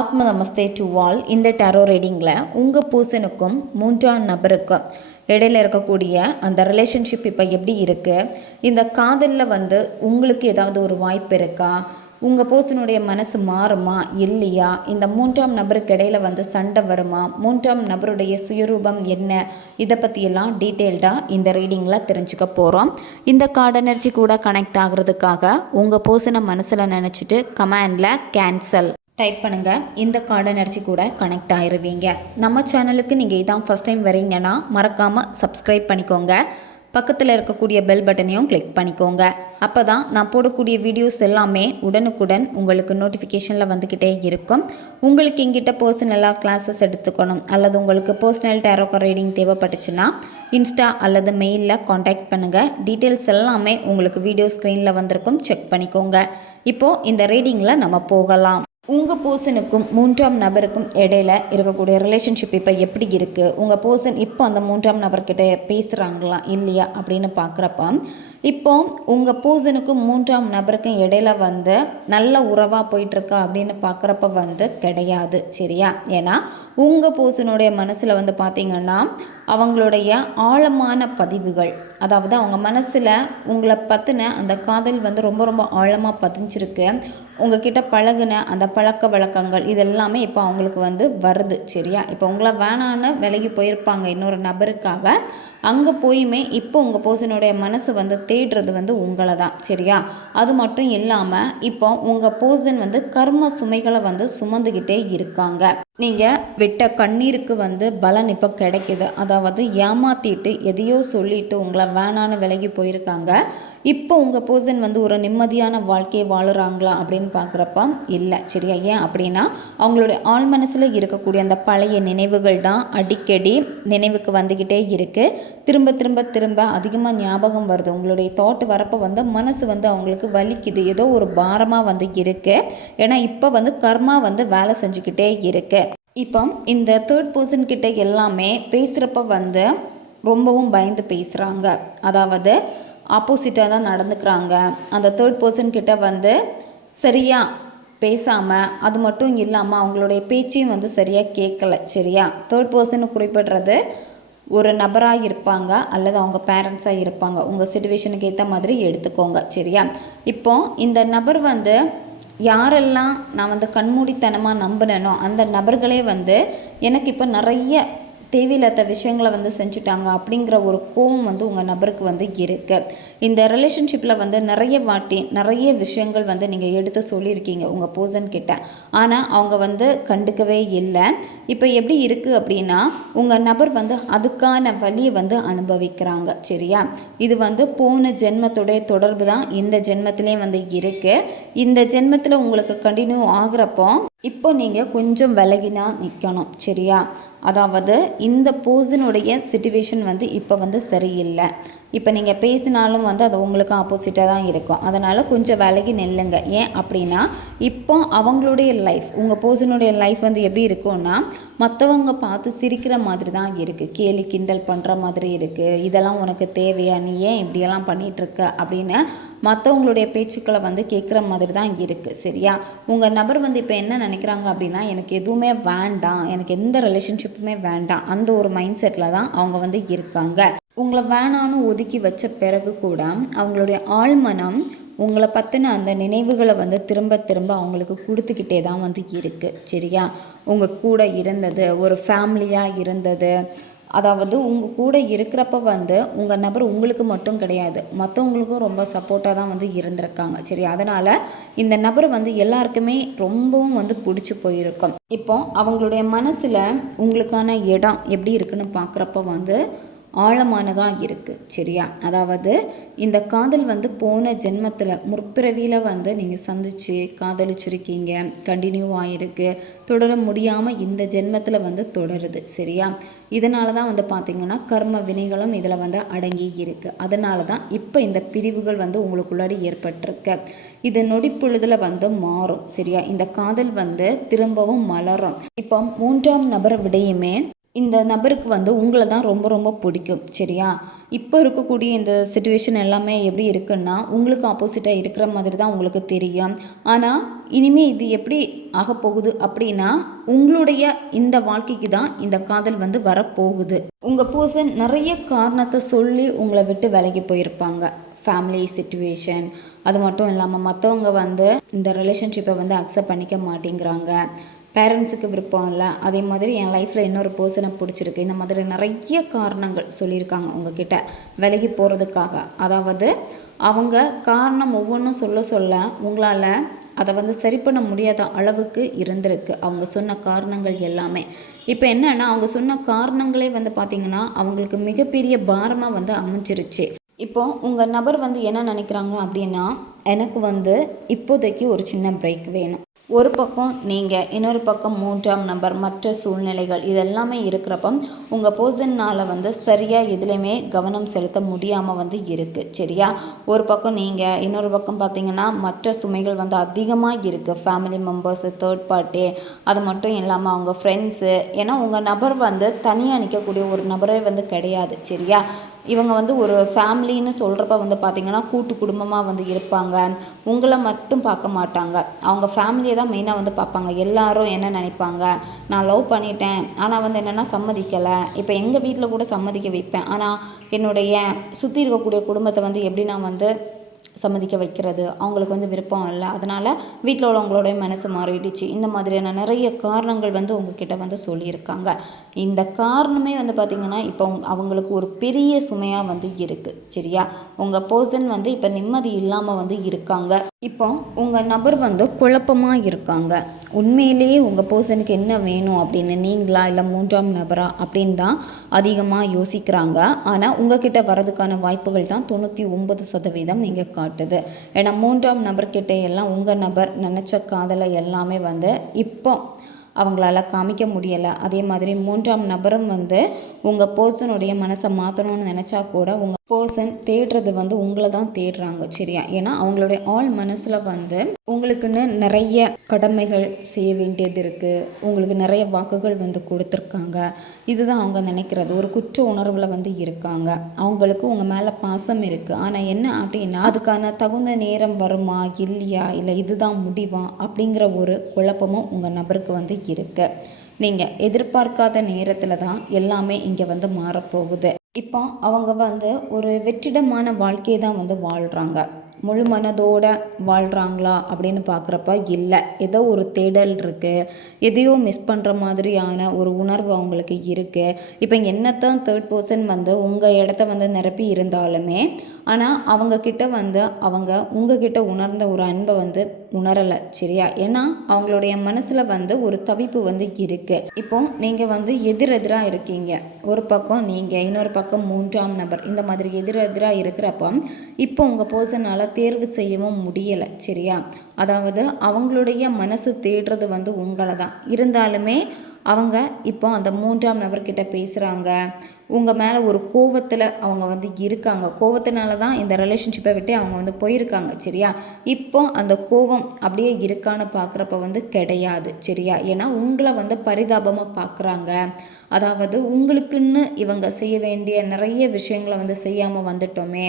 ஆத்ம நமஸ்தே to all. இந்த tarot ரீடிங்கில் உங்கள் பர்சனுக்கும் மூன்றாம் நபருக்கும் இடையில இருக்கக்கூடிய அந்த ரிலேஷன்ஷிப் இப்போ எப்படி இருக்குது, இந்த காதலில் உங்களுக்கு ஏதாவது ஒரு வாய்ப்பு இருக்கா, உங்கள் பர்சனுடைய மனசு மாறுமா இல்லையா, இந்த மூன்றாம் நபருக்கு இடையில சண்டை வருமா, மூன்றாம் நபருடைய சுயரூபம் என்ன, இதை பற்றியெல்லாம் டீட்டெயில்டாக இந்த ரீடிங்கில் தெரிஞ்சுக்க போகிறோம். இந்த கார்டு எனர்ஜி கூட கனெக்ட் ஆகுறதுக்காக உங்கள் பர்சனை மனசில் நினச்சிட்டு கமெண்டில் கேன்சல் டைப் பண்ணுங்கள். இந்த கார்டு எனர்ஜி கூட கனெக்ட் ஆகிருவீங்க. நம்ம சேனலுக்கு நீங்கள் இதான் ஃபஸ்ட் டைம் வரீங்கன்னா மறக்காமல் சப்ஸ்கிரைப் பண்ணிக்கோங்க. பக்கத்தில் இருக்கக்கூடிய பெல் பட்டனையும் கிளிக் பண்ணிக்கோங்க. அப்போ தான் நான் போடக்கூடிய வீடியோஸ் எல்லாமே உடனுக்குடன் உங்களுக்கு நோட்டிஃபிகேஷனில் வந்துக்கிட்டே இருக்கும். உங்களுக்கு எங்கிட்ட பர்சனலாக கிளாஸஸ் எடுத்துக்கணும் அல்லது உங்களுக்கு பர்சனல் டேரோ ரீடிங் தேவைப்பட்டுச்சுன்னா இன்ஸ்டா அல்லது மெயிலில் காண்டாக்ட் பண்ணுங்கள். டீட்டெயில்ஸ் எல்லாமே உங்களுக்கு வீடியோ ஸ்க்ரீனில் வந்திருக்கும், செக் பண்ணிக்கோங்க. இப்போது இந்த ரீடிங்கில் நம்ம போகலாம். உங்கள் பர்சனுக்கும் மூன்றாம் நபருக்கும் இடையில இருக்கக்கூடிய ரிலேஷன்ஷிப் இப்போ எப்படி இருக்குது, உங்கள் பர்சன் இப்போ அந்த மூன்றாம் நபர்கிட்ட பேசுகிறாங்களா இல்லையா அப்படின்னு பார்க்குறப்ப இப்போ உங்கள் பர்சனுக்கும் மூன்றாம் நபருக்கும் இடையில நல்ல உறவாக போயிட்டுருக்கா அப்படின்னு பார்க்குறப்ப கிடையாது, சரியா? ஏன்னா உங்கள் பர்சனுடைய மனசில் பார்த்தீங்கன்னா அவங்களுடைய ஆழமான பதிவுகள், அதாவது அவங்க மனசில் உங்களை பற்றின அந்த காதல் ரொம்ப ரொம்ப ஆழமாக பதிஞ்சிருக்கு. உங்ககிட்ட பழகுன அந்த பழக்க வழக்கங்கள் இதெல்லாமே இப்போ அவங்களுக்கு வருது, சரியா? இப்போ உங்களை வேணான்னு விலகி போயிருப்பாங்க இன்னொரு நபருக்காக. அங்கே போயுமே இப்போ உங்கள் பர்சனுடைய மனசு தேடுறது உங்களை தான், சரியா? அது மட்டும் இல்லாமல் இப்போ உங்கள் பர்சன் கர்ம சுமைகளை சுமந்துக்கிட்டே இருக்காங்க. நீங்கள் விட்ட கண்ணீருக்கு பலன் இப்போ கிடைக்குது. அதாவது ஏமாற்றிட்டு எதையோ சொல்லிட்டு உங்களை வேணான்னு விலகி போயிருக்காங்க. இப்போ உங்கள் பர்சன் ஒரு நிம்மதியான வாழ்க்கையை வாழுறாங்களா அப்படின்னு பார்க்குறப்ப இல்லை, சரியா? ஏன் அப்படின்னா அவங்களுடைய ஆழ் மனசில் இருக்கக்கூடிய அந்த பழைய நினைவுகள் தான் அடிக்கடி நினைவுக்கு வந்துக்கிட்டே இருக்குது. திரும்ப திரும்ப திரும்ப அதிகமாக ஞாபகம் வருது. உங்களுடைய தாட் வரப்போ மனசு அவங்களுக்கு வலிக்குது, ஏதோ ஒரு பாரமாக இருக்குது. ஏன்னா இப்போ கர்மா வேலை செஞ்சுக்கிட்டே இருக்குது. இப்போ இந்த தேர்ட் பர்சன் கிட்ட எல்லாமே பேசுகிறப்ப ரொம்பவும் பயந்து பேசுகிறாங்க. அதாவது ஆப்போசிட்டாக தான் நடந்துக்கிறாங்க. அந்த தேர்ட் பர்சன் கிட்ட சரியாக பேசாமல், அது மட்டும் இல்லாமல் அவங்களுடைய பேச்சையும் சரியாக கேட்கல, சரியா? தேர்ட் பர்சன் குறிப்பிடுறது ஒரு நபராக இருப்பாங்க அல்லது அவங்க பேரண்ட்ஸாக இருப்பாங்க. உங்கள் சிச்சுவேஷனுக்கு ஏற்ற மாதிரி எடுத்துக்கோங்க, சரியா? இப்போ இந்த நபர் யாரெல்லாம் நான் கண்மூடித்தனமாக நம்பினேனோ அந்த நபர்களே எனக்கு இப்போ நிறைய தேவையில்லாத விஷயங்களை செஞ்சுட்டாங்க அப்படிங்கிற ஒரு கோவம் உங்கள் நபருக்கு இருக்குது. இந்த ரிலேஷன்ஷிப்பில் நிறைய வாட்டி நிறைய விஷயங்கள் நீங்கள் எடுத்து சொல்லியிருக்கீங்க உங்கள் பர்சன் கிட்ட. ஆனால் அவங்க கண்டுக்கவே இல்லை. இப்போ எப்படி இருக்குது அப்படின்னா உங்கள் நபர் அதுக்கான வலியை அனுபவிக்கிறாங்க, சரியா? இது போன ஜென்மத்துடைய தொடர்பு தான் இந்த ஜென்மத்திலே இருக்குது. இந்த ஜென்மத்தில் உங்களுக்கு கண்டினியூ ஆகுறப்போ இப்போ நீங்கள் கொஞ்சம் விலகினா நிற்கணும், சரியா? அதாவது இந்த பர்சனுடைய சிச்சுவேஷன் இப்போ சரியில்லை. இப்போ நீங்கள் பேசினாலும் அது உங்களுக்கு ஆப்போசிட்டாக தான் இருக்கும். அதனால் கொஞ்சம் விலகி நில்லுங்க. ஏன் அப்படின்னா இப்போ அவங்களுடைய லைஃப், உங்கள் பர்சனுடைய லைஃப் எப்படி இருக்கும்னா மற்றவங்க பார்த்து சிரிக்கிற மாதிரி தான் இருக்குது, கேலி கிண்டல் பண்ணுற மாதிரி இருக்குது. இதெல்லாம் உனக்கு தேவையா, நீ ஏன் இப்படியெல்லாம் பண்ணிகிட்ருக்க அப்படின்னு மற்றவங்களுடைய பேச்சுக்களை கேட்குற மாதிரி தான் இருக்குது, சரியா? உங்கள் நபர் இப்போ என்ன நினைக்கிறாங்க அப்படின்னா எனக்கு எதுவுமே வேண்டாம், எனக்கு எந்த ரிலேஷன்ஷிப்புமே வேண்டாம், அந்த ஒரு மைண்ட் செட்டில் தான் அவங்க இருக்காங்க. உங்களை வேணான்னு ஒதுக்கி வச்ச பிறகு கூட அவங்களுடைய ஆழ்மனம் உங்களை பற்றின அந்த நினைவுகளை திரும்ப திரும்ப அவங்களுக்கு கொடுத்துக்கிட்டே தான் இருக்குது, சரியா? உங்கள் கூட இருந்தது, ஒரு ஃபேமிலியாக இருந்தது. அதாவது உங்கள் கூட இருக்கிறப்ப உங்கள் நபர் உங்களுக்கு மட்டும் கிடையாது, மற்றவங்களுக்கும் ரொம்ப சப்போர்ட்டாக தான் இருந்திருக்காங்க, சரி? அதனால் இந்த நபர் எல்லாருக்குமே ரொம்பவும் பிடிச்சி போயிருக்கும். இப்போ அவங்களுடைய மனசில் உங்களுக்கான இடம் எப்படி இருக்குன்னு பார்க்குறப்ப ஆழமானதாக இருக்குது, சரியா? அதாவது இந்த காதல் போன ஜென்மத்தில் முற்பிறவியில் நீங்கள் சந்தித்து காதலிச்சிருக்கீங்க, கண்டினியூ ஆகிருக்கு, தொடர முடியாமல் இந்த ஜென்மத்தில் தொடருது, சரியா? இதனால தான் பார்த்திங்கன்னா கர்ம வினைகளும் இதில் அடங்கி இருக்குது. அதனால தான் இப்போ இந்த பிரிவுகள் உங்களுக்குள்ளாடி ஏற்பட்டிருக்கு. இது நொடிப்பொழுதில் மாறும், சரியா? இந்த காதல் திரும்பவும் மலரும். இப்போ மூன்றாம் நபர் விடையுமே இந்த நபருக்கு வந்து உங்களை தான் ரொம்ப ரொம்ப பிடிக்கும். சரியா? இப்போ இருக்கக்கூடிய இந்த சிச்சுவேஷன் எல்லாமே எப்படி இருக்குன்னா, உங்களுக்கு ஆப்போசிட்டாக இருக்கிற மாதிரி தான் உங்களுக்கு தெரியும். ஆனால் இனிமேல் இது எப்படி ஆகப்போகுது அப்படின்னா, உங்களுடைய இந்த வாழ்க்கைக்கு தான் இந்த காதல் வந்து வரப்போகுது. உங்கள் பர்சன் நிறைய காரணத்தை சொல்லி உங்களை விட்டு விலகி போயிருப்பாங்க. ஃபேமிலி சிச்சுவேஷன், அது மட்டும் இல்லாமல் மற்றவங்க வந்து இந்த ரிலேஷன்ஷிப்பை வந்து அக்செப்ட் பண்ணிக்க மாட்டேங்கிறாங்க, பேரண்ட்ஸுக்கு விருப்பம் இல்லை, அதே மாதிரி என் லைஃப்பில் இன்னொரு பர்சனை பிடிச்சிருக்கு, இந்த மாதிரி நிறைய காரணங்கள் சொல்லியிருக்காங்க உங்ககிட்ட விலகி போகிறதுக்காக. அதாவது அவங்க காரணம் ஒவ்வொன்றும் சொல்ல சொல்ல உங்களால் அதை வந்து சரி பண்ண முடியாத அளவுக்கு இருந்திருக்கு அவங்க சொன்ன காரணங்கள் எல்லாமே. இப்போ என்னென்னா, அவங்க சொன்ன காரணங்களே வந்து பார்த்திங்கன்னா அவங்களுக்கு மிகப்பெரிய பாரமாக வந்து அமைஞ்சிருச்சு. இப்போ உங்கள் நபர் வந்து என்ன நினைக்கிறாங்க அப்படின்னா, எனக்கு வந்து இப்போதைக்கு ஒரு சின்ன பிரேக் வேணும். ஒரு பக்கம் நீங்கள், இன்னொரு பக்கம் மூன்றாம் நபர், மற்ற சூழ்நிலைகள் இதெல்லாமே இருக்கிறப்ப உங்கள் பர்சன்னால் வந்து சரியாக எதுலேயுமே கவனம் செலுத்த முடியாமல் வந்து இருக்குது. சரியா? ஒரு பக்கம் நீங்கள், இன்னொரு பக்கம் பார்த்திங்கன்னா மற்ற சுமைகள் வந்து அதிகமாக இருக்குது. ஃபேமிலி மெம்பர்ஸு, தேர்ட் பார்ட்டி, அது மட்டும் இல்லாமல் அவங்க ஃப்ரெண்ட்ஸு. ஏன்னா உங்கள் நபர் வந்து தனியாக நிற்கக்கூடிய ஒரு நபரே வந்து கிடையாது. சரியா? இவங்க வந்து ஒரு ஃபேமிலின்னு சொல்கிறப்ப வந்து பார்த்திங்கன்னா கூட்டு குடும்பமாக வந்து இருப்பாங்க. உங்களை மட்டும் பார்க்க மாட்டாங்க, அவங்க ஃபேமிலியை தான் மெயினாக வந்து பார்ப்பாங்க. எல்லாரும் என்ன நினைப்பாங்க, நான் லவ் பண்ணிட்டேன் ஆனால் வந்து என்னென்னா சம்மதிக்கலை, இப்போ எங்கள் வீட்டில் கூட சம்மதிக்க வைப்பேன், ஆனால் என்னுடைய சுற்றி இருக்கக்கூடிய குடும்பத்தை வந்து எப்படி நான் வந்து சம்மதிக்க வைக்கிறது, அவங்களுக்கு வந்து விருப்பம் இல்லை, அதனால் வீட்டில் உள்ளவங்களோடைய மனசு மாறிடுச்சு. இந்த மாதிரியான நிறைய காரணங்கள் வந்து உங்ககிட்ட வந்து சொல்லியிருக்காங்க. இந்த காரணமே வந்து பார்த்திங்கன்னா இப்போ அவங்களுக்கு ஒரு பெரிய சுமையாக வந்து இருக்குது. சரியா? உங்கள் பர்சன் வந்து இப்போ நிம்மதி இல்லாமல் வந்து இருக்காங்க. இப்போ உங்கள் நபர் வந்து குழப்பமாக இருக்காங்க. உண்மையிலேயே உங்கள் பர்சனுக்கு என்ன வேணும் அப்படின்னு, நீங்களா இல்லை மூன்றாம் நபரா அப்படின்னு தான் அதிகமாக யோசிக்கிறாங்க. ஆனால் உங்ககிட்ட வரதுக்கான வாய்ப்புகள் தான் 99% நீங்கள் காட்டுது. ஏன்னா மூன்றாம் நபர்கிட்ட எல்லாம் உங்கள் நபர் நினச்ச காதலை எல்லாமே வந்து இப்போ அவங்களால காமிக்க முடியலை. அதே மாதிரி மூன்றாம் நபரும் வந்து உங்கள் பர்சனுடைய மனசை மாற்றணும்னு நினச்சா கூட உங்கள் பர்சன் தேடுறது வந்து உங்களை தான் தேடுறாங்க. சரியா? ஏன்னா அவங்களுடைய ஆள் மனசில் வந்து உங்களுக்குன்னு நிறைய கடமைகள் செய்ய வேண்டியது இருக்குது, உங்களுக்கு நிறைய வாக்குகள் வந்து கொடுத்துருக்காங்க. இதுதான் அவங்க நினைக்கிறது. ஒரு குற்ற உணர்வில் வந்து இருக்காங்க. அவங்களுக்கு உங்கள் மேலே பாசம் இருக்குது. ஆனால் என்ன அப்படின்னா, அதுக்கான தகுந்த நேரம் வருமா இல்லையா, இல்லை இதுதான் முடிவா அப்படிங்கிற ஒரு குழப்பமும் உங்கள் நபருக்கு வந்து இருக்குது. நீங்கள் எதிர்பார்க்காத நேரத்தில் தான் எல்லாமே இங்கே வந்து மாறப்போகுது. இப்போ அவங்க வந்து ஒரு வெற்றிடமான வாழ்க்கையை தான் வந்து வாழ்கிறாங்க. முழு மனதோடு வாழ்கிறாங்களா அப்படின்னு பார்க்குறப்ப இல்லை, ஏதோ ஒரு தேடல் இருக்குது, எதையோ மிஸ் பண்ணுற மாதிரியான ஒரு உணர்வு அவங்களுக்கு இருக்குது. இப்போ என்னத்தான் தேர்ட் பர்சன் வந்து உங்கள் இடத்த வந்து நிரப்பி இருந்தாலுமே, ஆனால் அவங்கக்கிட்ட வந்து அவங்க உங்ககிட்ட உணர்ந்த ஒரு அன்பை வந்து உணரலை. சரியா? ஏன்னா அவங்களுடைய மனசில் வந்து ஒரு தவிப்பு வந்து இருக்குது. இப்போ நீங்கள் வந்து எதிரெதிராக இருக்கீங்க. ஒரு பக்கம் நீங்கள், இன்னொரு பக்கம் மூன்றாம் நபர், இந்த மாதிரி எதிரெதிராக இருக்கிறப்ப இப்போ உங்கள் பர்சனால் தேர்வு செய்யவும் முடியலை. சரியா? அதாவது அவங்களுடைய மனசு தேடுறது வந்து உங்களை தான் இருந்தாலுமே அவங்க இப்போ அந்த மூன்றாம் நபர்கிட்ட பேசுகிறாங்க. உங்கள் மேலே ஒரு கோவத்தில் அவங்க வந்து இருக்காங்க. கோவத்தினால தான் இந்த ரிலேஷன்ஷிப்பை விட்டு அவங்க வந்து போயிருக்காங்க. சரியா? இப்போ அந்த கோவம் அப்படியே இருக்கான்னு பார்க்குறப்ப வந்து கிடையாது. சரியா? ஏன்னா உங்களை வந்து பரிதாபமாக பார்க்குறாங்க. அதாவது உங்களுக்குன்னு இவங்க செய்ய வேண்டிய நிறைய விஷயங்களை வந்து செய்யாமல் வந்துட்டோமே,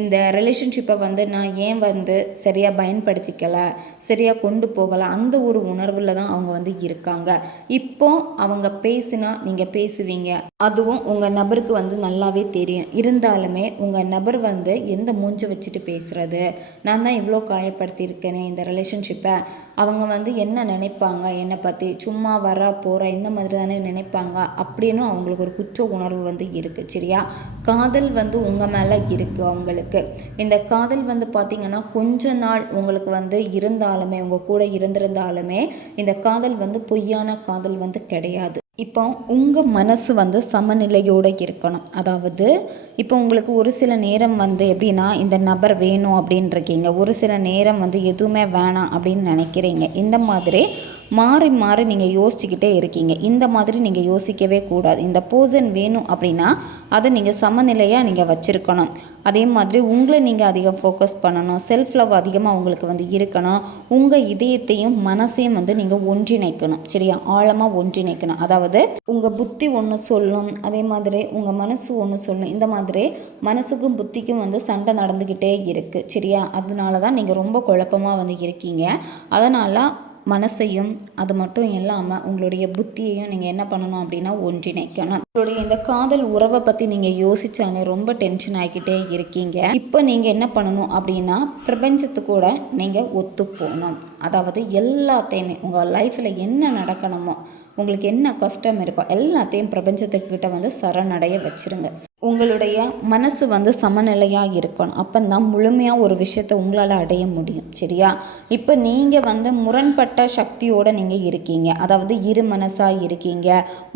இந்த ரிலேஷன்ஷிப்பை வந்து நான் ஏன் வந்து சரியாக பயன்படுத்திக்கலை, சரியாக கொண்டு போகலை, அந்த ஒரு உணர்வில் தான் அவங்க வந்து இருக்காங்க. இப்போ அவங்க பேசுனா நீங்கள் பேசுவீங்க, அதுவும் உங்கள் நபருக்கு வந்து நல்லாவே தெரியும். இருந்தாலுமே உங்கள் நபர் வந்து எந்த மூஞ்சை வச்சுட்டு பேசுகிறது, நான் தான் இவ்வளோ காயப்படுத்தியிருக்கேனே இந்த ரிலேஷன்ஷிப்பை, அவங்க வந்து என்ன நினைப்பாங்க என்னை பற்றி, சும்மா வர போகிற இந்த மாதிரி தானே நினைப்பாங்க அப்படின்னு அவங்களுக்கு ஒரு குற்ற உணர்வு வந்து இருக்குது. சரியா? காதல் வந்து உங்கள் மேலே இருக்குது அவங்களுக்கு. இந்த காதல் வந்து பார்த்திங்கன்னா கொஞ்ச நாள் உங்களுக்கு வந்து இருந்தாலுமே, உங்கள் கூட இருந்திருந்தாலுமே இந்த காதல் வந்து பொய்யான காதல் வந்து கிடையாது. இப்போ உங்கள் மனசு வந்து சமநிலையோடு இருக்கணும். அதாவது இப்போ உங்களுக்கு ஒரு சில நேரம் வந்து எப்படின்னா இந்த நபர் வேணும் அப்படின்ட்டுருக்கீங்க, ஒரு சில நேரம் வந்து எதுவுமே வேணாம் அப்படின்னு நினைக்கிறீங்க. இந்த மாதிரி மாறி மாறி நீங்கள் யோசிச்சுக்கிட்டே இருக்கீங்க. இந்த மாதிரி நீங்கள் யோசிக்கவே கூடாது. இந்த பர்சன் வேணும் அப்படின்னா அதை நீங்கள் சமநிலையாக நீங்கள் வச்சுருக்கணும். அதே மாதிரி உங்களை நீங்கள் அதிகம் ஃபோக்கஸ் பண்ணணும். செல்ஃப் லவ் அதிகமாக உங்களுக்கு வந்து இருக்கணும். உங்கள் இதயத்தையும் மனசையும் வந்து நீங்கள் ஒன்றிணைக்கணும். சரியா, ஆழமாக ஒன்றிணைக்கணும். அதாவது உங்கள் புத்தி ஒன்று சொல்லும், அதே மாதிரி உங்கள் மனசு ஒன்று சொல்லும். இந்த மாதிரி மனசுக்கும் புத்திக்கும் வந்து சண்டை நடந்துக்கிட்டே இருக்குது. சரியா, அதனால தான் நீங்கள் ரொம்ப குழப்பமாக வந்து இருக்கீங்க. அதனால் மனசையும் அது மட்டும் இல்லாமல் உங்களுடைய புத்தியையும் நீங்கள் என்ன பண்ணணும் அப்படின்னா ஒன்றிணைக்கணும். உங்களுடைய இந்த காதல் உறவை பற்றி நீங்கள் யோசிச்சாலே ரொம்ப டென்ஷன் ஆகிக்கிட்டே இருக்கீங்க. இப்போ நீங்கள் என்ன பண்ணணும் அப்படின்னா பிரபஞ்சத்து கூட நீங்கள் ஒத்து போகணும். அதாவது எல்லாத்தையுமே உங்கள் லைஃப்பில் என்ன நடக்கணுமோ, உங்களுக்கு என்ன கஷ்டம் இருக்கோ எல்லாத்தையும் பிரபஞ்சத்துக்கிட்ட வந்து சரணடைய வச்சுருங்க. உங்களுடைய மனசு வந்து சமநிலையாக இருக்கணும். அப்போ தான் முழுமையாக ஒரு விஷயத்தை உங்களால் அடைய முடியும். சரியா, இப்போ நீங்கள் வந்து முரண்பட்ட சக்தியோடு நீங்கள் இருக்கீங்க. அதாவது இரு மனசாக இருக்கீங்க.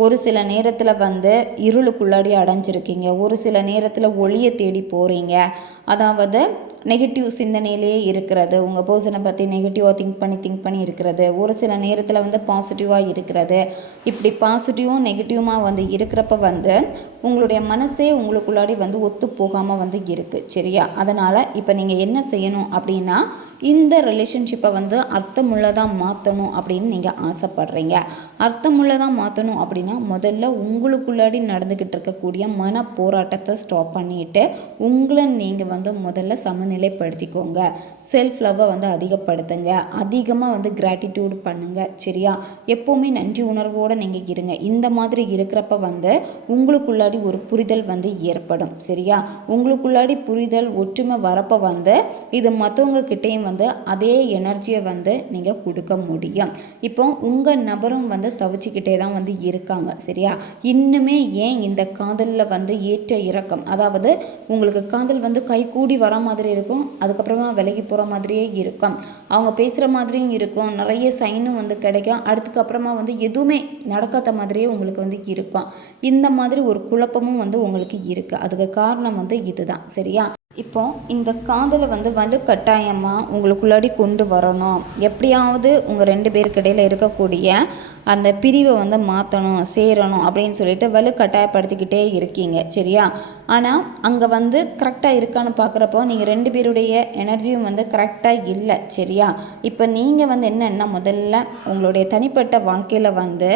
ஒரு சில நேரத்தில் வந்து இருளுக்குள்ளாடி அடைஞ்சிருக்கீங்க, ஒரு சில நேரத்தில் ஒளியை தேடி போகிறீங்க. அதாவது நெகட்டிவ் சிந்தனையிலே இருக்கிறது, உங்கள் பர்சனை பற்றி நெகட்டிவாக திங்க் பண்ணி இருக்கிறது, ஒரு சில நேரத்தில் வந்து பாசிட்டிவாக இருக்கிறது. இப்படி பாசிட்டிவும் நெகட்டிவாக வந்து இருக்கிறப்ப வந்து உங்களுடைய மனசே உங்களுக்குள்ளாடி வந்து ஒத்து போகாமல் வந்து இருக்குது. சரியா, அதனால் இப்போ நீங்கள் என்ன செய்யணும் அப்படின்னா இந்த ரிலேஷன்ஷிப்பை வந்து அர்த்தமுள்ளதாக மாற்றணும் அப்படின்னு நீங்கள் ஆசைப்படுறீங்க. அர்த்தமுள்ளதாக மாற்றணும் அப்படின்னா முதல்ல உங்களுக்குள்ளாடி நடந்துக்கிட்டு இருக்கக்கூடிய மன போராட்டத்தை ஸ்டாப் பண்ணிவிட்டு உங்களை நீங்கள் வந்து முதல்ல சமநிலைப்படுத்திக்கோங்க. செல்ஃப் லவ்வை வந்து அதிகப்படுத்துங்க. அதிகமாக வந்து கிராட்டிடியூட் பண்ணுங்கள். சரியா, எப்போவுமே நன்றி உணர்வோடு நீங்கள் இருங்க. இந்த மாதிரி இருக்கிறப்ப வந்து உங்களுக்குள்ளாடி ஒரு புரிதல் வந்து ஏற்படும். சரியா, உங்களுக்குள்ளாடி புரிதல் ஒற்றுமை வரப்போ வந்து இது மற்றவங்க கிட்டேயும் வந்து அதே எனர்ஜியை வந்து நீங்கள் கொடுக்க முடியும். இப்போ உங்கள் நபரும் வந்து தவிச்சிக்கிட்டே தான் வந்து இருக்காங்க. சரியா, இன்னுமே ஏன் இந்த காதலில் வந்து ஏற்ற இறக்கம், அதாவது உங்களுக்கு காதல் வந்து கைகூடி வர மாதிரி இருக்கும், அதுக்கப்புறமா விலகி போகிற மாதிரியே இருக்கும், அவங்க பேசுகிற மாதிரியும் இருக்கும், நிறைய சைனும் வந்து கிடைக்கும், அதுக்கப்புறமா வந்து எதுவுமே நடக்காத மாதிரியே உங்களுக்கு வந்து இருக்கும். இந்த மாதிரி ஒரு குழப்பமும் வந்து உங்களுக்கு இருக்குது. அதுக்கு காரணம் வந்து இதுதான். சரியா, இப்போ இந்த காதலை வந்து வலுக்கட்டாயமாக உங்களுக்குள்ளாடி கொண்டு வரணும். எப்படியாவது உங்கள் 2 பேருக்கு இடையில் இருக்கக்கூடிய அந்த பிரிவை வந்து மாற்றணும், சேரணும் அப்படின்னு சொல்லிட்டு வலுக்கட்டாயப்படுத்திக்கிட்டே இருக்கீங்க. சரியா, ஆனால் அங்கே வந்து கரெக்டாக இருக்கான்னு பார்க்குறப்போ நீங்கள் 2 பேருடைய எனர்ஜியும் வந்து கரெக்டாக இல்லை. சரியா, இப்போ நீங்கள் வந்து என்னென்னா முதல்ல உங்களுடைய தனிப்பட்ட வாழ்க்கையில் வந்து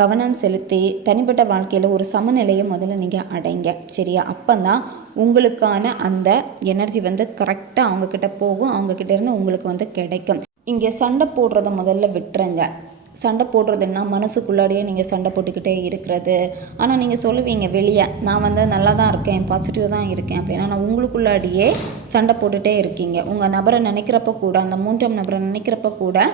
கவனம் செலுத்தி தனிப்பட்ட வாழ்க்கையில் ஒரு சமநிலையை முதல்ல நீங்கள் அடைங்க. சரியா, அப்போ தான் உங்களுக்கான அந்த எனர்ஜி வந்து கரெக்டாக அவங்கக்கிட்ட போகும், அவங்கக்கிட்ட இருந்து உங்களுக்கு வந்து கிடைக்கும். இங்கே சண்டை போடுறத முதல்ல விட்டுருங்க. சண்டை போடுறதுன்னா மனசுக்குள்ளாடியே நீங்கள் சண்டை போட்டுக்கிட்டே இருக்கிறது. ஆனால் நீங்கள் சொல்லுவீங்க வெளியே, நான் வந்து நல்லா தான் இருக்கேன், பாசிட்டிவாக தான் இருக்கேன் அப்படின்னா, ஆனால் உங்களுக்குள்ளாடியே சண்டை போட்டுகிட்டே இருக்கீங்க. உங்கள் நபரை நினைக்கிறப்ப கூட, அந்த 3ஆம் நபரை நினைக்கிறப்ப கூட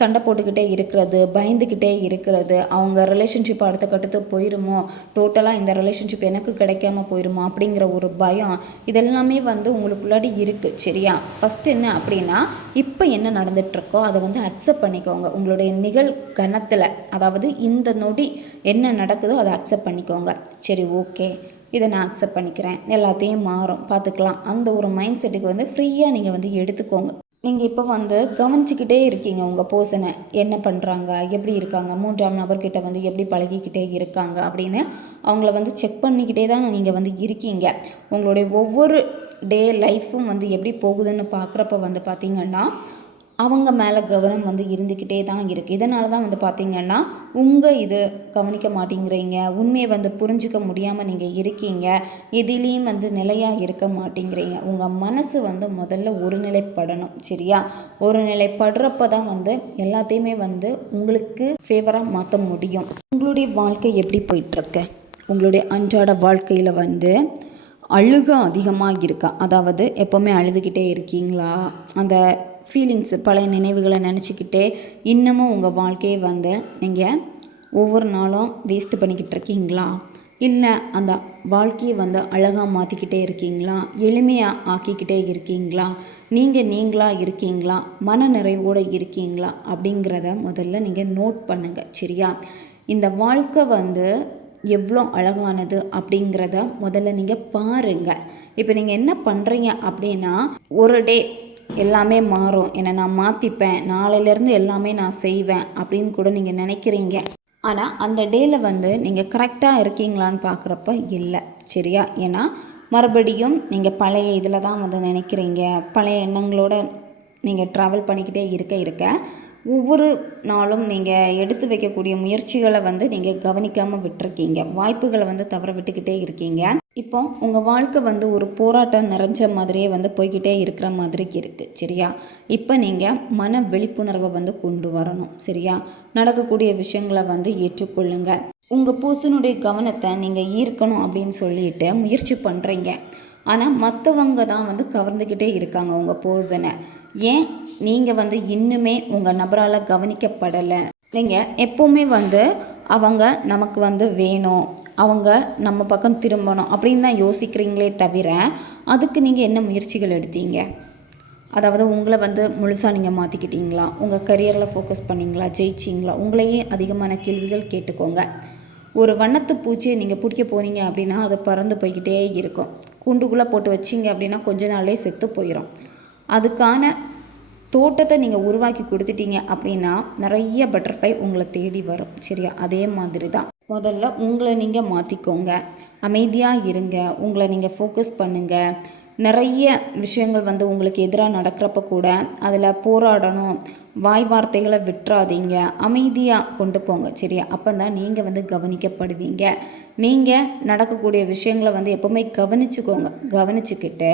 சண்டை போட்டுக்கிட்டே இருக்கிறது, பயந்துக்கிட்டே இருக்கிறது, அவங்க ரிலேஷன்ஷிப் அடுத்த கட்டத்துக்கு போயிருமோ, டோட்டலாக இந்த ரிலேஷன்ஷிப் எனக்கு கிடைக்காம போயிருமோ அப்படிங்கிற ஒரு பயம், இதெல்லாமே வந்து உங்களுக்குள்ளாடி இருக்குது. சரியா, ஃபஸ்ட்டு என்ன அப்படின்னா இப்போ என்ன நடந்துகிட்ருக்கோ அதை வந்து அக்செப்ட் பண்ணிக்கோங்க. உங்களுடைய கணத்தில், அதாவது இந்த நொடி என்ன நடக்குதோ அதை அக்செப்ட் பண்ணிக்கோங்க. சரி, ஓகே, இதை நான் அக்செப்ட் பண்ணிக்கிறேன், எல்லாத்தையும் மாறும், பார்த்துக்கலாம், அந்த ஒரு மைண்ட் செட்டுக்கு வந்து ஃப்ரீயாக நீங்கள் வந்து எடுத்துக்கோங்க. நீங்கள் இப்போ வந்து கவனிச்சிக்கிட்டே இருக்கீங்க உங்கள் பர்சனை, என்ன பண்ணுறாங்க, எப்படி இருக்காங்க, 3ஆம் நபர்கிட்ட வந்து எப்படி பழகிக்கிட்டே இருக்காங்க அப்படின்னு அவங்கள வந்து செக் பண்ணிக்கிட்டே தான் நீங்கள் வந்து இருக்கீங்க. உங்களுடைய ஒவ்வொரு டே லைஃப்பும் வந்து எப்படி போகுதுன்னு பார்க்குறப்ப வந்து பார்த்திங்கன்னா அவங்க மேலே கவனம் வந்து இருந்துக்கிட்டே தான் இருக்குது. இதனால தான் வந்து பார்த்திங்கன்னா உங்கள் இது கவனிக்க மாட்டேங்கிறீங்க, உண்மையை வந்து புரிஞ்சிக்க முடியாமல் நீங்கள் இருக்கீங்க, எதிலையும் வந்து நிலையாக இருக்க மாட்டேங்கிறீங்க. உங்கள் மனசு வந்து முதல்ல ஒருநிலைப்படணும். சரியா, ஒருநிலைப்படுறப்ப தான் வந்து எல்லாத்தையுமே வந்து உங்களுக்கு ஃபேவராக மாற்ற முடியும். உங்களுடைய வாழ்க்கை எப்படி போயிட்டுருக்கு? உங்களுடைய அன்றாட வாழ்க்கையில் வந்து அழுக அதிகமாக இருக்கா? அதாவது எப்போவுமே அழுதுகிட்டே இருக்கீங்களா? அந்த ஃபீலிங்ஸு, பழைய நினைவுகளை நினச்சிக்கிட்டே இன்னமும் உங்கள் வாழ்க்கையை வந்து நீங்கள் ஒவ்வொரு நாளும் வேஸ்ட்டு பண்ணிக்கிட்டு இருக்கீங்களா? இல்லை அந்த வாழ்க்கையை வந்து அழகாக மாற்றிக்கிட்டே இருக்கீங்களா? எளிமையாக ஆக்கிக்கிட்டே இருக்கீங்களா? நீங்களாக இருக்கீங்களா? மன நிறைவோடு இருக்கீங்களா? அப்படிங்கிறத முதல்ல நீங்கள் நோட் பண்ணுங்கள். சரியா, இந்த வாழ்க்கை வந்து எவ்வளோ அழகானது அப்படிங்கிறத முதல்ல நீங்கள் பாருங்கள். இப்போ நீங்கள் என்ன பண்ணுறீங்க அப்படின்னா, ஒரு டே எல்லாமே மாறும், என்னை நான் மாற்றிப்பேன், நாளையிலேருந்து எல்லாமே நான் செய்வேன் அப்படின்னு கூட நீங்கள் நினைக்கிறீங்க. ஆனால் அந்த டேயில் வந்து நீங்கள் கரெக்டாக இருக்கீங்களான்னு பார்க்குறப்ப இல்லை. சரியா? ஏன்னா மறுபடியும் நீங்கள் பழைய இதில் தான் வந்து நினைக்கிறீங்க, பழைய எண்ணங்களோட நீங்கள் ட்ராவல் பண்ணிக்கிட்டே இருக்க ஒவ்வொரு நாளும் நீங்கள் எடுத்து வைக்கக்கூடிய முயற்சிகளை வந்து நீங்கள் கவனிக்காமல் விட்டுருக்கீங்க, வாய்ப்புகளை வந்து தவற விட்டுக்கிட்டே இருக்கீங்க. இப்போ உங்கள் வாழ்க்கை வந்து ஒரு போராட்டம் நிறைஞ்ச மாதிரியே வந்து போய்கிட்டே இருக்கிற மாதிரி இருக்குது. சரியா? இப்போ நீங்கள் மன விழிப்புணர்வை வந்து கொண்டு வரணும். சரியா? நடக்கக்கூடிய விஷயங்களை வந்து ஏற்றுக்கொள்ளுங்க. உங்கள் பூசனுடைய கவனத்தை நீங்கள் ஈர்க்கணும் அப்படின்னு சொல்லிட்டு முயற்சி பண்ணுறீங்க. ஆனால் மற்றவங்க தான் வந்து கவர்ந்துக்கிட்டே இருக்காங்க உங்கள் பர்சனை. ஏன் நீங்கள் வந்து இன்னுமே உங்கள் நபரால் கவனிக்கப்படலை? நீங்கள் எப்போவுமே வந்து அவங்க நமக்கு வந்து வேணும், அவங்க நம்ம பக்கம் திரும்பணும் அப்படின்னு தான் யோசிக்கிறீங்களே தவிர அதுக்கு நீங்கள் என்ன முயற்சிகள் எடுத்தீங்க? அதாவது உங்களை வந்து முழுசாக நீங்கள் மாற்றிக்கிட்டீங்களா? உங்கள் கரியரில் ஃபோக்கஸ் பண்ணிங்களா? ஜெயிச்சிங்களா? உங்களையே அதிகமான கேள்விகள் கேட்டுக்கோங்க. ஒரு வண்ணத்து பூச்சியை நீங்கள் பிடிக்க போனீங்க அப்படின்னா அது பறந்து போய்கிட்டே இருக்கும். கூண்டுக்குள்ளே போட்டு வச்சிங்க அப்படின்னா கொஞ்ச நாள்லே செத்து போயிடும். அதுக்கான தோட்டத்தை நீங்கள் உருவாக்கி கொடுத்துட்டீங்க அப்படின்னா நிறைய பட்டர்ஃப்ளை உங்களை தேடி வரும். சரியா? அதே மாதிரி தான் முதல்ல உங்களை நீங்கள் மாற்றிக்கோங்க, அமைதியாக இருங்க, உங்களை நீங்கள் ஃபோக்கஸ் பண்ணுங்கள். நிறைய விஷயங்கள் வந்து உங்களுக்கு எதிராக நடக்கிறப்ப கூட அதில் போராடணும், வாய் வார்த்தைகளை விட்டுறாதீங்க, அமைதியாக கொண்டு போங்க. சரியா? அப்போ தான் நீங்கள் வந்து கவனிக்கப்படுவீங்க. நீங்கள் நடக்கக்கூடிய விஷயங்களை வந்து எப்போவுமே கவனிச்சுக்கோங்க. கவனிச்சுக்கிட்டு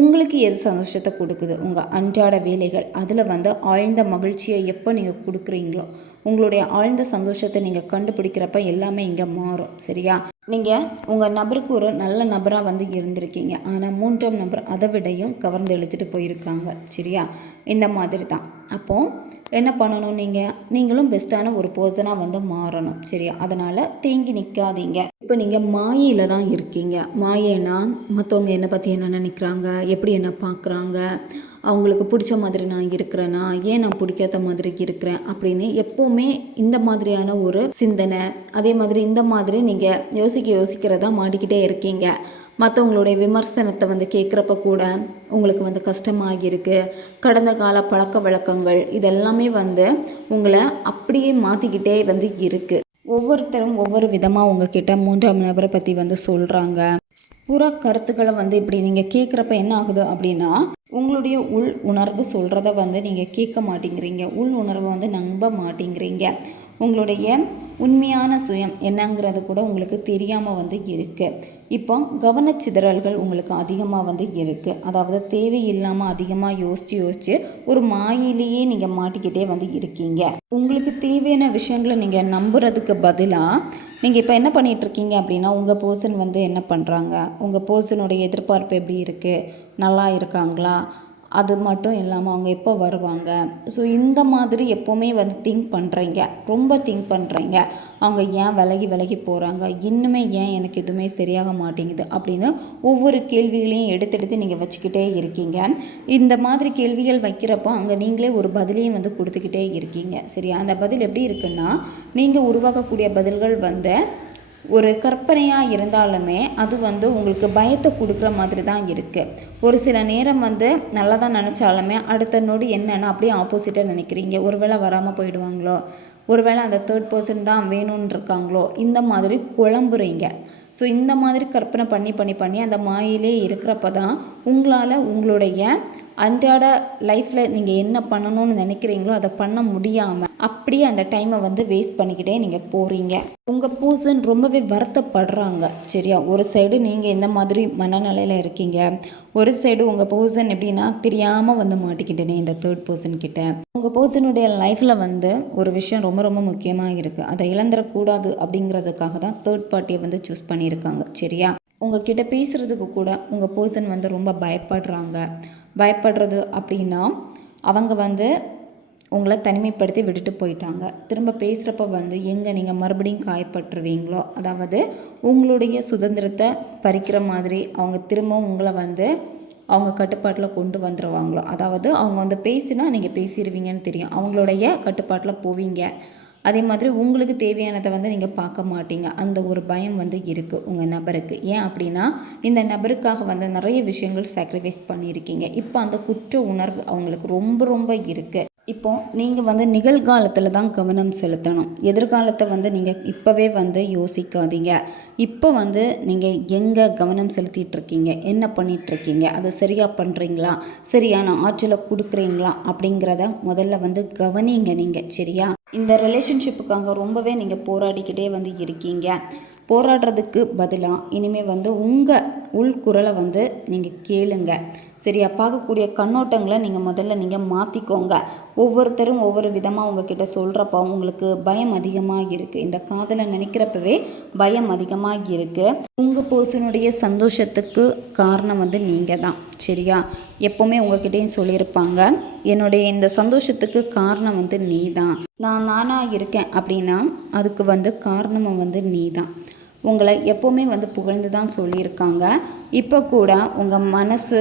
உங்களுக்கு எது சந்தோஷத்தை கொடுக்குது, உங்கள் அன்றாட வேலைகள், அதில் வந்து ஆழ்ந்த மகிழ்ச்சியை எப்போ நீங்கள் கொடுக்குறீங்களோ, உங்களுடைய ஆழ்ந்த சந்தோஷத்தை நீங்கள் கண்டுபிடிக்கிறப்ப எல்லாமே இங்கே மாறும். சரியா? நீங்கள் உங்கள் நபருக்கு ஒரு நல்ல நபராக வந்து இருந்திருக்கீங்க, ஆனால் மூன்றாம் நபர் அதை விடையும் கவர்ந்து இழுத்துட்டு போயிருக்காங்க. சரியா? இந்த மாதிரி தான். அப்போது என்ன பண்ணணும், நீங்களும் பெஸ்ட்டான ஒரு பர்சனாக வந்து மாறணும். சரியா? அதனால் தேங்கி நிற்காதீங்க. இப்போ நீங்கள் மாயையில் தான் இருக்கீங்க. மாயைனா மற்றவங்க என்னை பற்றி என்ன நினைக்கிறாங்க, எப்படி என்ன பார்க்குறாங்க, அவங்களுக்கு பிடிச்ச மாதிரி நான் இருக்கிறேன்னா, ஏன் நான் பிடிக்காத மாதிரி இருக்கிறேன் அப்படின்னு எப்போவுமே இந்த மாதிரியான ஒரு சிந்தனை, அதே மாதிரி இந்த மாதிரி நீங்கள் யோசிக்கிறதா மாட்டிக்கிட்டே இருக்கீங்க. மற்றவங்களுடைய விமர்சனத்தை வந்து கேட்குறப்ப கூட உங்களுக்கு வந்து கஷ்டமாகிருக்கு. கடந்த கால பழக்க வழக்கங்கள் இதெல்லாமே வந்து உங்களை அப்படியே மாற்றிக்கிட்டே வந்து இருக்குது. ஒவ்வொருத்தரும் ஒவ்வொரு விதமாக உங்ககிட்ட மூன்றாம் நபரை பற்றி வந்து சொல்கிறாங்க. புற கருத்துக்களை வந்து இப்படி நீங்கள் கேட்குறப்ப என்ன ஆகுது அப்படின்னா, உங்களுடைய உள் உணர்வு சொல்கிறத வந்து நீங்கள் கேட்க மாட்டேங்கிறீங்க, உள் உணர்வை வந்து நம்ப மாட்டேங்கிறீங்க. உங்களுடைய உண்மையான சுயம் என்னங்கிறது கூட உங்களுக்கு தெரியாமல் வந்து இருக்குது. இப்போ கவனச்சிதறல்கள் உங்களுக்கு அதிகமாக வந்து இருக்குது. அதாவது தேவையில்லாமல் அதிகமாக யோசித்து ஒரு மாயிலேயே நீங்கள் மாட்டிக்கிட்டே வந்து இருக்கீங்க. உங்களுக்கு தேவையான விஷயங்களை நீங்கள் நம்புறதுக்கு பதிலாக நீங்கள் இப்போ என்ன பண்ணிகிட்ருக்கீங்க அப்படின்னா, உங்கள் பர்சன் வந்து என்ன பண்ணுறாங்க, உங்கள் பர்சனுடைய எதிர்பார்ப்பு எப்படி இருக்குது, நல்லா இருக்காங்களா, அது மட்டும் இல்லாமல் அவங்க எப்போ வருவாங்க, ஸோ இந்த மாதிரி எப்போவுமே வந்து திங்க் பண்ணுறீங்க, ரொம்ப திங்க் பண்ணுறீங்க. அவங்க ஏன் விலகி போகிறாங்க, இன்னுமே ஏன் எனக்கு எதுவுமே சரியாக மாட்டேங்குது அப்படின்னு ஒவ்வொரு கேள்விகளையும் எடுத்து நீங்கள் வச்சுக்கிட்டே இருக்கீங்க. இந்த மாதிரி கேள்விகள் வைக்கிறப்போ அங்கே நீங்களே ஒரு பதிலையும் வந்து கொடுத்துக்கிட்டே இருக்கீங்க. சரியா? அந்த பதில் எப்படி இருக்குன்னா, நீங்கள் உருவாக்கக்கூடிய பதில்கள் வந்து ஒரு கற்பனையாக இருந்தாலுமே அது வந்து உங்களுக்கு பயத்தை கொடுக்குற மாதிரி தான் இருக்குது. ஒரு சில நேரம் வந்து நல்லா தான் நினச்சாலுமே அடுத்த நொடி என்னென்னா அப்படியே ஆப்போசிட்டாக நினைக்கிறீங்க. ஒருவேளை வராமல் போயிடுவாங்களோ, ஒருவேளை அந்த தேர்ட் பர்சன் தான் வேணும்னு இருக்காங்களோ, இந்த மாதிரி குழம்புறீங்க. ஸோ இந்த மாதிரி கற்பனை பண்ணி அந்த மாயிலே இருக்கிறப்ப தான் உங்களால் உங்களுடைய அன்றாட லைஃப்பில் நீங்கள் என்ன பண்ணணும்னு நினைக்கிறீங்களோ அதை பண்ண முடியாமல் அப்படியே அந்த டைமை வந்து வேஸ்ட் பண்ணிக்கிட்டே நீங்கள் போகிறீங்க. உங்கள் பர்சன் ரொம்பவே வருத்தப்படுறாங்க. சரியா? ஒரு சைடு நீங்கள் இந்த மாதிரி மனநிலையில் இருக்கீங்க, ஒரு சைடு உங்கள் பர்சன் எப்படின்னா தெரியாமல் வந்து மாட்டிக்கிட்டேனே இந்த தேர்ட் பர்சன்கிட்ட. உங்கள் பர்சனுடைய லைஃப்பில் வந்து ஒரு விஷயம் ரொம்ப ரொம்ப முக்கியமாக இருக்குது, அதை இழந்துடக்கூடாது அப்படிங்கிறதுக்காக தான் தேர்ட் பார்ட்டியை வந்து சூஸ் பண்ணியிருக்காங்க. சரியா? உங்ககிட்ட பேசுகிறதுக்கு கூட உங்கள் பர்சன் வந்து ரொம்ப பயப்படுறது அப்படின்னா அவங்க வந்து உங்களை தனிமைப்படுத்தி விட்டுட்டு போயிட்டாங்க. திரும்ப பேசுகிறப்ப வந்து எங்கே நீங்கள் மறுபடியும் காயப்பட்டுருவீங்களோ, அதாவது உங்களுடைய சுதந்திரத்தை பறிக்கிற மாதிரி அவங்க திரும்பவும் உங்களை வந்து அவங்க கட்டுப்பாட்டில் கொண்டு வந்துடுவாங்களோ, அதாவது அவங்க வந்து பேசினா நீங்கள் பேசிடுவீங்கன்னு தெரியும், அவங்களுடைய கட்டுப்பாட்டில் போவீங்க. அதே மாதிரி உங்களுக்கு தேவையானதை வந்து நீங்கள் பார்க்க மாட்டீங்க. அந்த ஒரு பயம் வந்து இருக்குது உங்கள் நபருக்கு. ஏன் அப்படின்னா இந்த நபருக்காக வந்து நிறைய விஷயங்கள் சாக்ரிஃபைஸ் பண்ணியிருக்கீங்க. இப்போ அந்த குற்ற உணர்வு அவங்களுக்கு ரொம்ப ரொம்ப இருக்குது. இப்போ நீங்கள் வந்து நிகழ்காலத்தில் தான் கவனம் செலுத்தணும். எதிர்காலத்தை வந்து நீங்கள் இப்போவே வந்து யோசிக்காதீங்க. இப்போ வந்து நீங்கள் எங்கே கவனம் செலுத்திட்டு இருக்கீங்க, என்ன பண்ணிகிட்ருக்கீங்க, அதை சரியாக பண்ணுறீங்களா, சரியான ஆற்றலை கொடுக்குறீங்களா அப்படிங்கிறத முதல்ல வந்து கவனிங்க நீங்கள். சரியா? இந்த ரிலேஷன்ஷிப்புக்காக ரொம்பவே நீங்கள் போராடிக்கிட்டே வந்து இருக்கீங்க. போராடுறதுக்கு பதிலாக இனிமேல் வந்து உங்கள் உள்குரலை வந்து நீங்கள் கேளுங்க. சரியா? பார்க்கக்கூடிய கண்ணோட்டங்களை முதல்ல நீங்கள் மாற்றிக்கோங்க. ஒவ்வொருத்தரும் ஒவ்வொரு விதமாக உங்ககிட்ட சொல்கிறப்ப உங்களுக்கு பயம் அதிகமாக இருக்குது. இந்த காதலை நினைக்கிறப்பவே பயம் அதிகமாக இருக்குது. உங்கள் பர்சனுடைய சந்தோஷத்துக்கு காரணம் வந்து நீங்கள் தான். சரியா? எப்போவுமே உங்ககிட்டையும் சொல்லியிருப்பாங்க, என்னுடைய இந்த சந்தோஷத்துக்கு காரணம் வந்து நீ தான், நான் நானாக இருக்கேன் அப்படின்னா அதுக்கு வந்து காரணமும் வந்து நீ தான். உங்களை எப்போவுமே வந்து புகழ்ந்து தான் சொல்லியிருக்காங்க. இப்போ கூட உங்கள் மனசு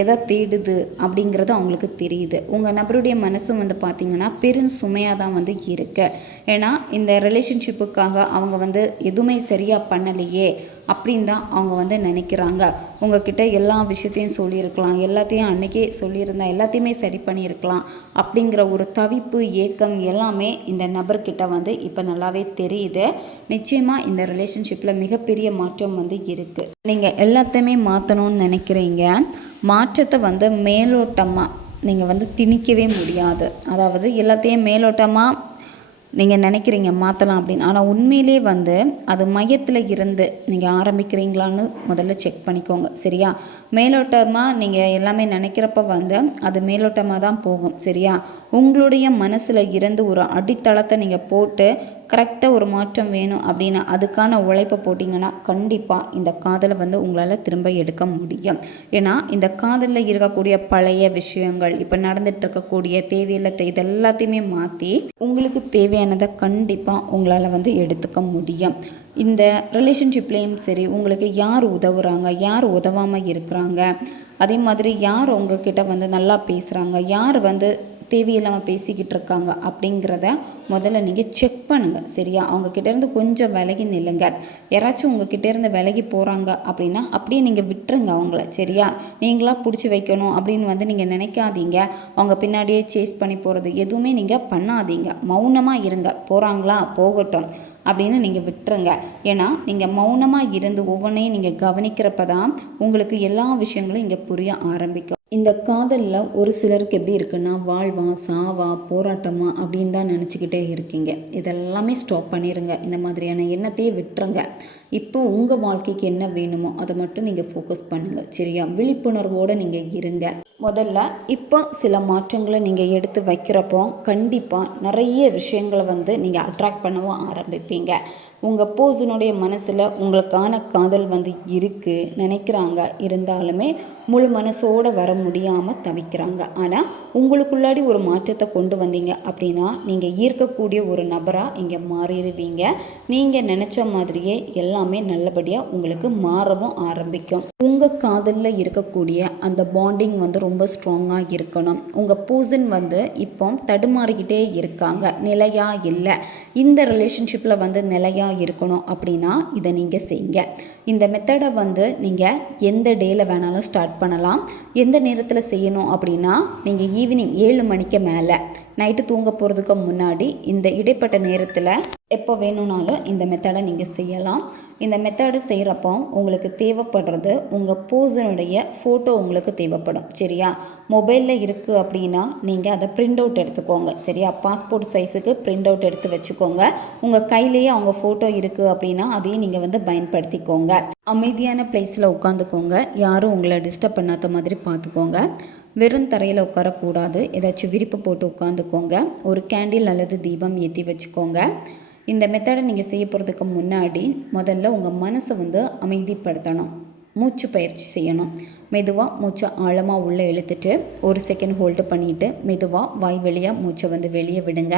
எதை தேடுது அப்படிங்கிறது அவங்களுக்கு தெரியுது. உங்கள் நபருடைய மனசும் வந்து பார்த்திங்கன்னா பெரும் சுமையாக தான் வந்து இருக்குது. ஏன்னா இந்த ரிலேஷன்ஷிப்புக்காக அவங்க வந்து எதுவுமே சரியாக பண்ணலையே அப்படின்னு தான் அவங்க வந்து நினைக்கிறாங்க. உங்ககிட்ட எல்லா விஷயத்தையும் சொல்லியிருக்கலாம், எல்லாத்தையும் அன்றைக்கே சொல்லியிருந்தா எல்லாத்தையுமே சரி பண்ணியிருக்கலாம் அப்படிங்கிற ஒரு தவிப்பு, ஏக்கம் எல்லாமே இந்த நபர்கிட்ட வந்து இப்போ நல்லாவே தெரியுது. நிச்சயமாக இந்த ரிலேஷன்ஷிப்பில் மிகப்பெரிய மாற்றம் வந்து இருக்குது. நீங்கள் எல்லாத்தையுமே மாற்றணும்னு நினைக்கிறீங்க. மாற்றத்தை வந்து மேலோட்டமாக நீங்கள் வந்து திணிக்கவே முடியாது. அதாவது எல்லாத்தையும் மேலோட்டமாக நீங்கள் நினைக்கிறீங்க மாற்றலாம் அப்படின்னு. ஆனால் உண்மையிலே வந்து அது மையத்தில் இருந்து நீங்கள் ஆரம்பிக்கிறீங்களான்னு முதல்ல செக் பண்ணிக்கோங்க. சரியா? மேலோட்டமாக நீங்கள் எல்லாமே நினைக்கிறப்ப வந்து அது மேலோட்டமாக தான் போகும். சரியா? உங்களுடைய மனசில் இருந்து ஒரு அடித்தளத்தை நீங்கள் போட்டு கரெக்டாக ஒரு மாற்றம் வேணும் அப்படின்னா அதுக்கான உழைப்பை போட்டிங்கன்னா கண்டிப்பாக இந்த காதலை வந்து உங்களால் திரும்ப எடுக்க முடியும். ஏன்னா இந்த காதலில் இருக்கக்கூடிய பழைய விஷயங்கள், இப்போ நடந்துட்டு இருக்கக்கூடிய தேவையில்லாத இது எல்லாத்தையுமே மாற்றி உங்களுக்கு தேவையானதை கண்டிப்பாக உங்களால் வந்து எடுத்துக்க முடியும். இந்த ரிலேஷன்ஷிப்லேயும் சரி, உங்களுக்கு யார் உதவுறாங்க, யார் உதவாமல் இருக்கிறாங்க, அதே மாதிரி யார் உங்ககிட்ட வந்து நல்லா பேசுகிறாங்க, யார் வந்து தேவையில்லாமல் பேசிக்கிட்டு இருக்காங்க அப்படிங்கிறத முதல்ல நீங்கள் செக் பண்ணுங்கள். சரியா? அவங்கக்கிட்டேருந்து கொஞ்சம் விலகி நில்லுங்க. யாராச்சும் உங்ககிட்டேருந்து விலகி போகிறாங்க அப்படின்னா அப்படியே நீங்கள் விட்டுருங்க அவங்கள. சரியா? நீங்களாக பிடிச்சி வைக்கணும் அப்படின்னு வந்து நீங்கள் நினைக்காதீங்க. அவங்க பின்னாடியே சேஸ் பண்ணி போகிறது எதுவுமே நீங்கள் பண்ணாதீங்க. மௌனமாக இருங்க. போகிறாங்களா போகட்டும் அப்படின்னு நீங்கள் விட்டுருங்க. ஏன்னா நீங்கள் மௌனமாக இருந்து ஒவ்வொன்றையும் நீங்கள் கவனிக்கிறப்ப தான் உங்களுக்கு எல்லா விஷயங்களும் இங்கே புரிய ஆரம்பிக்கும். இந்த காதலில் ஒரு சிலருக்கு எப்படி இருக்குன்னா வாழ்வா சாவா போராட்டமா அப்படின்னு தான் நினச்சிக்கிட்டே இருக்கீங்க. இதெல்லாமே ஸ்டாப் பண்ணிடுங்க. இந்த மாதிரியான எண்ணத்தையே விட்டுருங்க. இப்போ உங்கள் வாழ்க்கைக்கு என்ன வேணுமோ அதை மட்டும் நீங்கள் ஃபோக்கஸ் பண்ணுங்கள். சரியா? விழிப்புணர்வோடு நீங்கள் இருங்க. முதல்ல இப்போ சில மாற்றங்களை நீங்கள் எடுத்து வைக்கிறப்போ கண்டிப்பாக நிறைய விஷயங்களை வந்து நீங்கள் அட்ராக்ட் பண்ணவும் ஆரம்பிப்பீங்க. உங்கள் பர்சனுடைய மனசில் உங்களுக்கான காதல் வந்து இருக்குது நினைக்கிறாங்க. இருந்தாலுமே முழு மனசோடு வர முடியாமல் தவிக்கிறாங்க. ஆனால் உங்களுக்குள்ளாடி ஒரு மாற்றத்தை கொண்டு வந்தீங்க அப்படின்னா நீங்கள் ஈர்க்கக்கூடிய ஒரு நபராக இங்கே மாறிடுவீங்க. நீங்கள் நினச்ச மாதிரியே எல்லாமே நல்லபடியாக உங்களுக்கு மாறவும் ஆரம்பிக்கும். உங்கள் காதலில் இருக்கக்கூடிய அந்த பாண்டிங் வந்து ரொம்ப ஸ்ட்ராங்காக இருக்கணும். உங்கள் பர்சன் வந்து இப்போ தடுமாறிக்கிட்டே இருக்காங்க, நிலையாக இல்லை. இந்த ரிலேஷன்ஷிப்பில் வந்து நிலையாக இருக்கணும் அப்படின்னா இதை நீங்கள் செய்யுங்க. இந்த மெத்தடை வந்து நீங்கள் எந்த டேயில் வேணாலும் ஸ்டார்ட் பண்ணலாம். எந்த நேரத்தில் செய்யணும் அப்படின்னா நீங்கள் ஈவினிங் 7 மணிக்கு மேலே நைட்டு தூங்க போகிறதுக்கு முன்னாடி இந்த இடைப்பட்ட நேரத்தில் எப்போ வேணும்னாலும் இந்த மெத்தடை நீங்கள் செய்யலாம். இந்த மெத்தடை செய்கிறப்போ உங்களுக்கு தேவைப்படுறது உங்கள் பர்சனுடைய ஃபோட்டோ உங்களுக்கு தேவைப்படும். சரியா? மொபைலில் இருக்குது அப்படின்னா நீங்கள் அதை பிரிண்ட் அவுட் எடுத்துக்கோங்க. சரியா? பாஸ்போர்ட் சைஸுக்கு பிரிண்ட் அவுட் எடுத்து வச்சுக்கோங்க. உங்கள் கையிலேயே அவங்க ஃபோட்டோ இருக்குது அப்படின்னா அதையும் நீங்கள் வந்து பயன்படுத்திக்கோங்க. அமைதியான பிளேஸில் உட்காந்துக்கோங்க. யாரும் உங்களை டிஸ்டர்ப் பண்ணாத மாதிரி பார்த்துக்கோங்க. வெறும் தரையில் உட்காரக்கூடாது. ஏதாச்சும் விரிப்பு போட்டு உட்காந்துக்கோங்க. ஒரு கேண்டில் அல்லது தீபம் ஏற்றி வச்சுக்கோங்க. இந்த மெத்தடை நீங்கள் செய்ய போகிறதுக்கு முன்னாடி முதல்ல உங்கள் மனசை வந்து அமைதிப்படுத்தணும். மூச்சு பயிற்சி செய்யணும். மெதுவாக மூச்சை ஆழமாக உள்ளே இழுத்துட்டு 1 செகண்ட் ஹோல்டு பண்ணிவிட்டு மெதுவாக வாய் வழியாக மூச்சை வந்து வெளியே விடுங்க.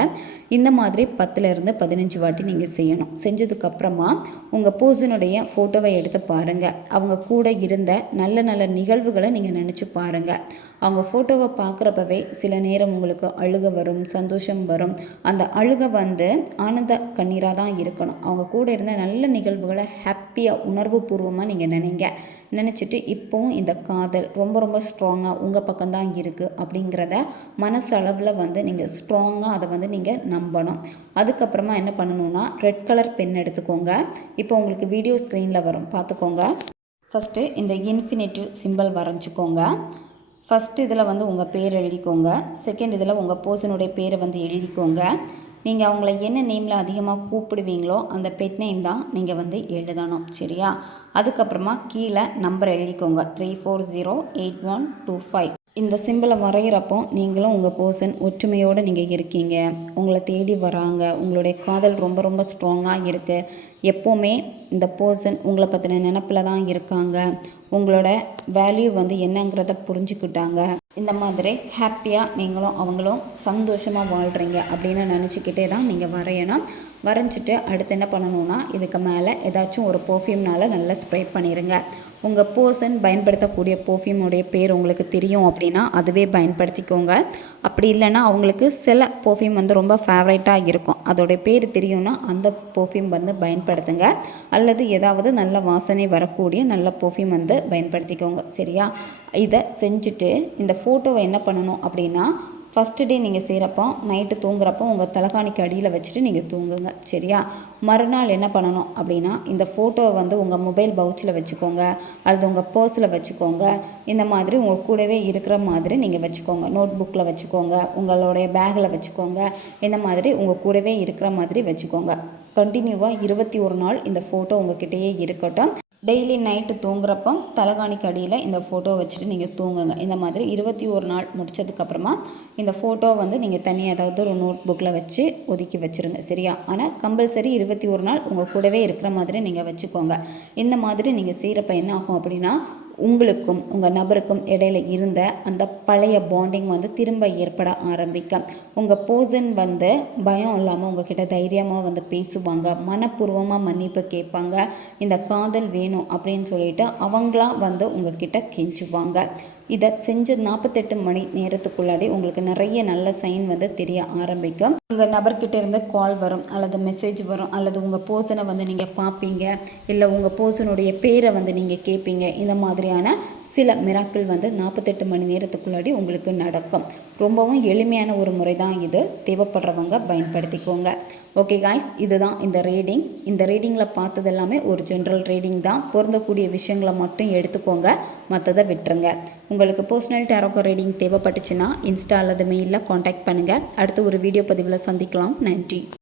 இந்த மாதிரி 10லேருந்து 15 வாட்டி நீங்கள் செய்யணும். செஞ்சதுக்கப்புறமா உங்கள் பர்சனுடைய ஃபோட்டோவை எடுத்து பாருங்கள். அவங்க கூட இருந்த நல்ல நல்ல நிகழ்வுகளை நீங்கள் நினச்சி பாருங்கள். அவங்க ஃபோட்டோவை பார்க்குறப்பவே சில நேரம் உங்களுக்கு அழுகை வரும், சந்தோஷம் வரும். அந்த அழுகை வந்து ஆனந்த கண்ணீராக தான் இருக்கணும். அவங்க கூட இருந்த நல்ல நிகழ்வுகளை ஹாப்பியாக உணர்வுபூர்வமாக நீங்கள் நினச்சிட்டு இப்போவும் இந்த காதல் ரொம்ப ரொம்ப ஸ்ட்ராங்காக உங்கள் பக்கம்தான் இருக்குது அப்படிங்கிறத மனசளவில் வந்து நீங்கள் ஸ்ட்ராங்காக அதை வந்து நீங்கள் நம்பணும். அதுக்கப்புறமா என்ன பண்ணணுன்னா, ரெட் கலர் பென் எடுத்துக்கோங்க. இப்போ உங்களுக்கு வீடியோ ஸ்க்ரீனில் வரும், பார்த்துக்கோங்க. ஃபஸ்ட்டு இந்த இன்ஃபினிட்டிவ் சிம்பிள் வரைஞ்சிக்கோங்க. ஃபஸ்ட்டு இதில் வந்து உங்கள் பேர் எழுதிக்கோங்க. செகண்ட் இதில் உங்கள் பர்சனுடைய பேரை வந்து எழுதிக்கோங்க. நீங்கள் அவங்கள என்ன நேமில் அதிகமாக கூப்பிடுவீங்களோ அந்த பெட் நேம் தான் நீங்கள் வந்து எழுதணும், சரியா? அதுக்கப்புறமா கீழே நம்பர் எழுதிக்கோங்க, 34081225. இந்த சிம்பிளை வரைகிறப்போ நீங்களும் உங்கள் பர்சன் ஒற்றுமையோடு நீங்கள் இருக்கீங்க, உங்களை தேடி வராங்க, உங்களுடைய காதல் ரொம்ப ரொம்ப ஸ்ட்ராங்காக இருக்குது. எப்போவுமே இந்த பர்சன் உங்களை பற்றின நினப்பில் தான் இருக்காங்க, உங்களோட வேல்யூ வந்து என்னங்கிறத புரிஞ்சுக்கிட்டாங்க. இந்த மாதிரி ஹாப்பியாக நீங்களும் அவங்களும் சந்தோஷமாக வாழ்கிறீங்க அப்படின்னு நினச்சிக்கிட்டே தான் நீங்கள் வரையணும். வரைஞ்சிட்டு அடுத்து என்ன பண்ணணுன்னா, இதுக்கு மேலே ஏதாச்சும் ஒரு பர்ஃப்யூம்னால் நல்லா ஸ்ப்ரே பண்ணிடுங்க. உங்கள் பர்சன் பயன்படுத்தக்கூடிய பர்ஃப்யூமுடைய பேர் உங்களுக்கு தெரியும் அப்படின்னா அதுவே பயன்படுத்திக்கோங்க. அப்படி இல்லைன்னா அவங்களுக்கு சில பர்ஃப்யூம் வந்து ரொம்ப ஃபேவரட்டாக இருக்கும், அதோடைய பேர் தெரியும்னா அந்த பர்ஃப்யூம் வந்து பயன்படுத்துங்க. அல்லது ஏதாவது நல்ல வாசனை வரக்கூடிய நல்ல பர்ஃப்யூம் வந்து பயன்படுத்திக்கோங்க, சரியா? இதை செஞ்சுட்டு இந்த ஃபோட்டோவை என்ன பண்ணணும் அப்படின்னா, ஃபஸ்ட்டு டே நீங்கள் செய்கிறப்போ நைட்டு தூங்குறப்போ உங்கள் தலைகாணிக்கு அடியில் வச்சுட்டு நீங்கள் தூங்குங்க, சரியா? மறுநாள் என்ன பண்ணணும் அப்படின்னா, இந்த ஃபோட்டோவை வந்து உங்கள் மொபைல் பவுச்சில் வச்சுக்கோங்க, அல்லது உங்கள் பர்ஸில் வச்சுக்கோங்க. இந்த மாதிரி உங்கள் கூடவே இருக்கிற மாதிரி நீங்கள் வச்சுக்கோங்க. நோட் புக்கில் வச்சுக்கோங்க, உங்களுடைய பேக்கில் வச்சுக்கோங்க. இந்த மாதிரி உங்கள் கூடவே இருக்கிற மாதிரி வச்சுக்கோங்க. கண்டினியூவாக 21 நாள் இந்த ஃபோட்டோ உங்கள்கிட்டயே இருக்கட்டும். டெய்லி நைட்டு தூங்குறப்போ தலைகாணிக்கு அடியில் இந்த ஃபோட்டோ வச்சுட்டு நீங்கள் தூங்குங்க. இந்த மாதிரி 21 நாள் முடித்ததுக்கப்புறமா இந்த ஃபோட்டோ வந்து நீங்கள் தனியாக ஏதாவது ஒரு நோட் புக்கில் வச்சு ஒதுக்கி வச்சுருங்க, சரியா? ஆனால் கம்பல்சரி 21 நாள் உங்கள் கூடவே இருக்கிற மாதிரி நீங்கள் வச்சுக்கோங்க. இந்த மாதிரி நீங்கள் செய்கிறப்ப என்ன ஆகும் அப்படின்னா, உங்களுக்கும் உங்கள் நபருக்கும் இடையில இருந்த அந்த பழைய பாண்டிங் வந்து திரும்ப ஏற்பட ஆரம்பிக்கும். உங்கள் பர்சன் வந்து பயம் இல்லாமல் உங்ககிட்ட தைரியமாக வந்து பேசுவாங்க, மனப்பூர்வமாக மன்னிப்பு கேட்பாங்க. இந்த காதல் வேணும் அப்படின்னு சொல்லிட்டு அவங்களா வந்து உங்ககிட்ட கெஞ்சுவாங்க. இதை செஞ்ச 48 மணி நேரத்துக்குள்ளாடி உங்களுக்கு நிறைய நல்ல சைன் வந்து தெரிய ஆரம்பிக்கும். உங்கள் நபர்கிட்ட இருந்து கால் வரும், அல்லது மெசேஜ் வரும், அல்லது உங்கள் பர்சனை வந்து நீங்கள் பார்ப்பீங்க, இல்லை உங்கள் பர்சனுடைய பேரை வந்து நீங்கள் கேட்பீங்க. இந்த மாதிரியான சில மிராக்கள் வந்து 48 மணி நேரத்துக்குள்ளாடி உங்களுக்கு நடக்கும். ரொம்பவும் எளிமையான ஒரு முறை தான் இது, தேவைப்படுறவங்க பயன்படுத்திக்கோங்க. ஓகே காய்ஸ், இதுதான் இந்த ரீடிங். இந்த ரீடிங்கில் பார்த்தது எல்லாமே ஒரு ஜென்ரல் ரீடிங் தான், பொருந்தக்கூடிய விஷயங்களை மட்டும் எடுத்துக்கோங்க, மற்றதை விட்டுருங்க. உங்களுக்கு பர்சனல் டேரோக்கோ ரீடிங் தேவைப்பட்டுச்சுன்னா இன்ஸ்டா அல்லது மெயிலில் காண்டாக்ட் பண்ணுங்கள். அடுத்து ஒரு வீடியோ பதிவில் சந்திக்கலாம். நன்றி.